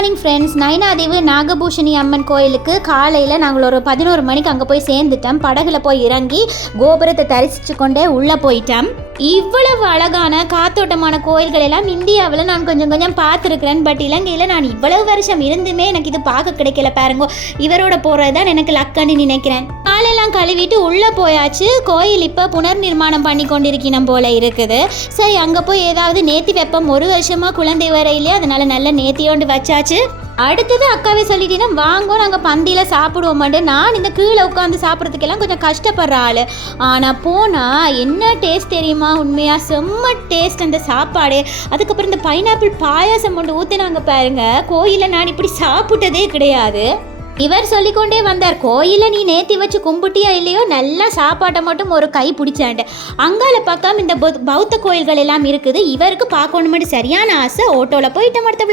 Morning friends. Nayanadevi Nagapooshani Amman கோயிலுக்கு காலையில் நாங்கள் ஒரு 11 மணிக்கு அங்கே போய் சேர்ந்துட்டோம். படகுல போய் இறங்கி கோபுரத்தை தரிசித்து கொண்டே உள்ளே போயிட்டோம். இவ்வளவு அழகான காத்தோட்டமான கோயில்கள் எல்லாம் இந்தியாவில் நான் கொஞ்சம் கொஞ்சம் பார்த்துருக்குறேன். பட் இலங்கையில் நான் இவ்வளவு வருஷம் இருந்துமே எனக்கு இது பார்க்க கிடைக்கல. பாருங்க, இவரோட போகிறது தான் எனக்கு லக்கன்னு நினைக்கிறேன். காலையெல்லாம் கழுவிட்டு உள்ளே போயாச்சு. கோயில் இப்போ புனர் நிர்மாணம் பண்ணி கொண்டிருக்கணும் போல இருக்குது. சரி, அங்கே போய் ஏதாவது நேத்தி வெப்பம், ஒரு வருஷமாக குழந்தை வரையிலே, அதனால நல்ல நேத்தியோண்டு வச்சாச்சு. அடுத்தது அக்காவே சொல்லிட்டீங்கன்னா வாங்க நாங்கள் பந்தியில் சாப்பிடுவோமாண்டு. நான் இந்த கீழே உட்காந்து சாப்பிட்றதுக்கெல்லாம் கொஞ்சம் கஷ்டப்படுற ஆள். ஆனால் போனால் என்ன டேஸ்ட் தெரியுமா, உண்மையாக செம்ம டேஸ்ட் அந்த சாப்பாடு. அதுக்கப்புறம் இந்த பைனாப்பிள் பாயாசம் கொண்டு ஊற்றினாங்க பாருங்க. கோயிலில் நான் இப்படி சாப்பிட்டதே கிடையாது. இவர் சொல்லிக்கொண்டே வந்தார், கோயிலில் நீ நேத்தி வச்சு கும்பிட்டியா இல்லையோ, நல்லா சாப்பாட்டை மட்டும் ஒரு கை பிடிச்சான்ட்டு. அங்கால பக்கம் இந்த பௌத்த கோயில்கள் எல்லாம் இருக்குது. இவருக்கு பார்க்கணும் மட்டும் சரியான ஆசை. ஓட்டோவில் போயிட்டு அடுத்த